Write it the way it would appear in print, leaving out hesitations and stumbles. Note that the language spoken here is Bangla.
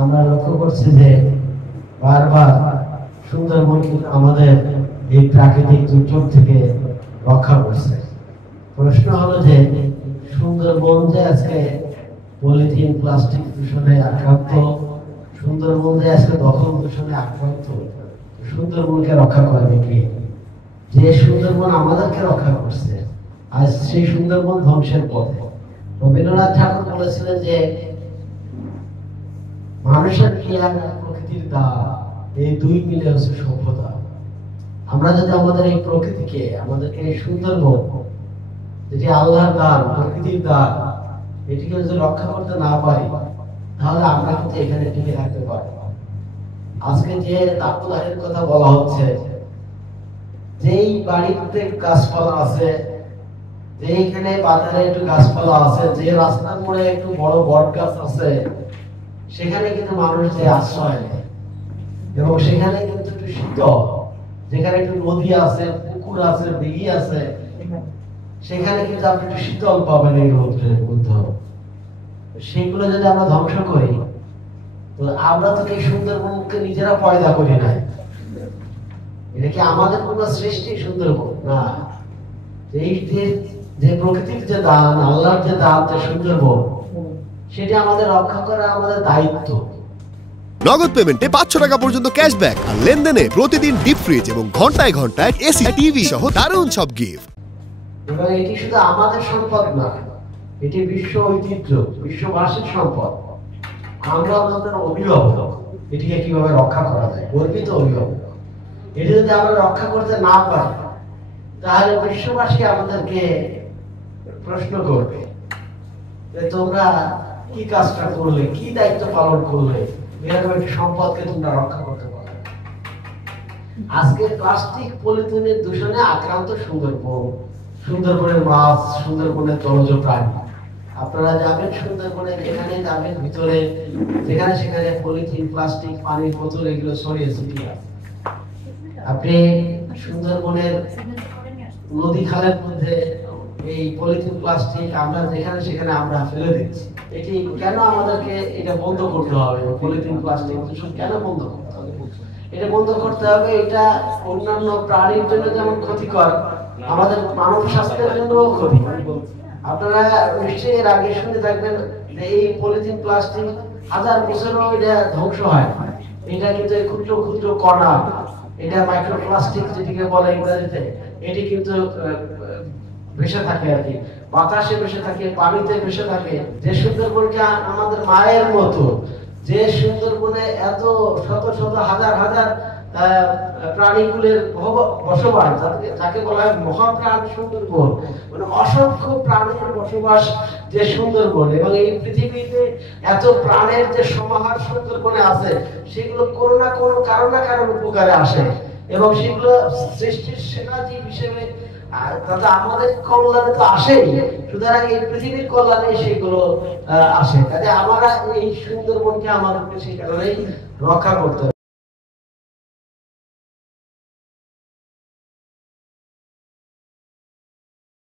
আমরা লক্ষ্য করছি যে বারবার সুন্দরবন কিন্তু আমাদের এই প্রাকৃতিক দুর্যোগ থেকে রক্ষা করছে। প্রশ্ন হলো যে সুন্দরবন যে আজকে পলিথিন প্লাস্টিক দূষণে আক্রান্ত, সুন্দরবন যে আজকে দখল দূষণে আক্রান্ত, সুন্দরবনকে রক্ষা করবে কে? যে সুন্দরবন আমাদেরকে রক্ষা করছে, আজ সেই সুন্দরবন ধ্বংসের পথে। রবীন্দ্রনাথ ঠাকুর বলেছিলেন যে মানুষের ক্রিয়া প্রকৃতির দান, এই দুই মিলে হচ্ছে সভ্যতা। আমরা যদি আমাদের এই প্রকৃতিকে, আমাদের এই সুন্দরবন যেটি আল্লাহর দান, প্রকৃতির দান, এটিকে যদি রক্ষা করতে না পারি, তাহলে আমরা কিন্তু এখানে টিকে থাকতে পারি। আজকে যে তাপদাহের কথা বলা হচ্ছে, যেই বাড়িতে গাছপালা আছে, যেখানে বাজারে একটু গাছপালা আছে, যে রাস্তার মোড়ে একটু বড় বট গাছ আছে, সেখানে কিন্তু মানুষ যে আশ্রয় নেয় এবং সেখানে কিন্তু একটু শীতল, যেখানে একটু নদী আছে, পুকুর আছে, দিঘি আছে, সেখানে কিন্তু আপনি একটু শীতল পাবেন এই রোদ্রের মধ্যে। সেইগুলো যদি আমরা ধ্বংস করি, তো আমরা তো এই সুন্দরবনকে নিজেরা পয়দা করি না। এটা কি আমাদের কোনো সৃষ্টি সুন্দরবন? না। এই যে প্রকৃতির যে দান, আল্লাহর যে দান, যে সুন্দরবন, সেটা আমাদের রক্ষা করা আমাদের দায়িত্ব। নগদ পেমেন্টে 500 টাকা পর্যন্ত ক্যাশব্যাক আর লেনদেনে প্রতিদিন ডিপ ফ্রিজ এবং ঘন্টায় ঘন্টায় এসি টিভি সহ দারুণ সব গিফট। এবং এটি শুধু আমাদের সম্পদ না, এটি বিশ্ব ঐতিহ্য, বিশ্ববাসীর সম্পদ। আমরা আমাদের অভিভাবক, এটিকে কিভাবে রক্ষা করা যায়, গর্বিত অভিভাবক। এটি যদি আমরা রক্ষা করতে না পারি, তাহলে বিশ্ববাসী আমাদেরকে প্রশ্ন করবে যে তোমরা কি কাজটা করলে, কি দায়িত্ব পালন করলে এরকম একটি সম্পদকে তোমরা রক্ষা করতে পারো। আজকে প্লাস্টিক পলিথিনের দূষণে আক্রান্ত সুন্দরবন, সুন্দরবনের মাছ, সুন্দরবনের জলজ প্রাণী। আপনারা যাবেন সুন্দরবনে, যেখানে যাবেন ভিতরে, যেখানে সেখানে পলিথিন, প্লাস্টিক, পানির বোতল এগুলো ছড়িয়ে ছিটিয়ে আছে। আপনি সুন্দরবনের নদী খালের মধ্যে এই পলিথিন, প্লাস্টিক আমরা যেখানে সেখানে আমরা ফেলে দিচ্ছি। এটি কেন আমাদেরকে এটা বন্ধ করতে হবে? পলিথিন, প্লাস্টিক দূষণ কেন বন্ধ করতে হবে? এটা বন্ধ করতে হবে। এটা অন্যান্য প্রাণীর জন্য যেমন ক্ষতিকর, আমাদের মানব স্বাস্থ্যের জন্যও ক্ষতি। আপনারা নিশ্চয়ই এর আগে শুনে থাকবেন যে এই পলিথিন, প্লাস্টিক 1000 বছরও এটা ধ্বংস হয়। এটা কিন্তু ক্ষুদ্র ক্ষুদ্র কণা, এটা মাইক্রোপ্লাস্টিক যেটিকে বলে ইংরেজিতে, এটি কিন্তু ভেসে থাকে আর কি, বাতাসে ভেসে থাকে, পানিতে ভেসে থাকে। যে সুন্দরবনটা আমাদের মায়ের মতো, যে সুন্দরবনে এত শত শত হাজার হাজার প্রাণীগুলোর বসবাস, যাকে বলা হয় মহাপ্রাণ সুন্দরবন, মানে অসংখ্য প্রাণীর বসবাস যে সুন্দরবন, এবং এই পৃথিবীতে এত প্রাণের যে সমাহার সুন্দরবনে আছে, সেগুলো কোনো না কোনো কারণ উপকারে আসে এবং সেগুলো সৃষ্টির সেরা জীব হিসেবে আমাদের কল্যাণে তো আসেই, সুতরাং এই পৃথিবীর কল্যাণে সেগুলো আসে। কাজে আমরা এই সুন্দরবনকে আমাদেরকে সেই কারণেই রক্ষা করতে হবে।